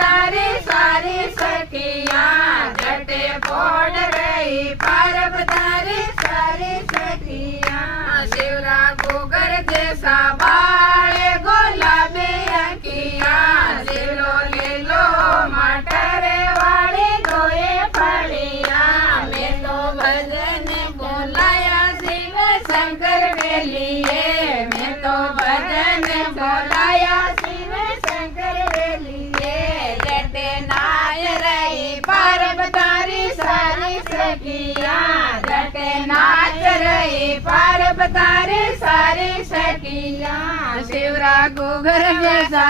तारी सारी सखियाँ जटे फोड़ रही पारब तारी सारी सखियाँ शिवरा गोगर जैसा बाळे गुलाबी अखियाँ लीलो लीलो मटर वाली दोए फड़ियाँ मैं तो भजन बोलाया शिव शंकर के लिए मैं तो भजन बोलाया शिव शंकर के लिए जटे नाय रही पारब तारी सारी सखियाँ जटे नाच रही पारब तारी सारी सखियाँ शिवरा गोगर जैसा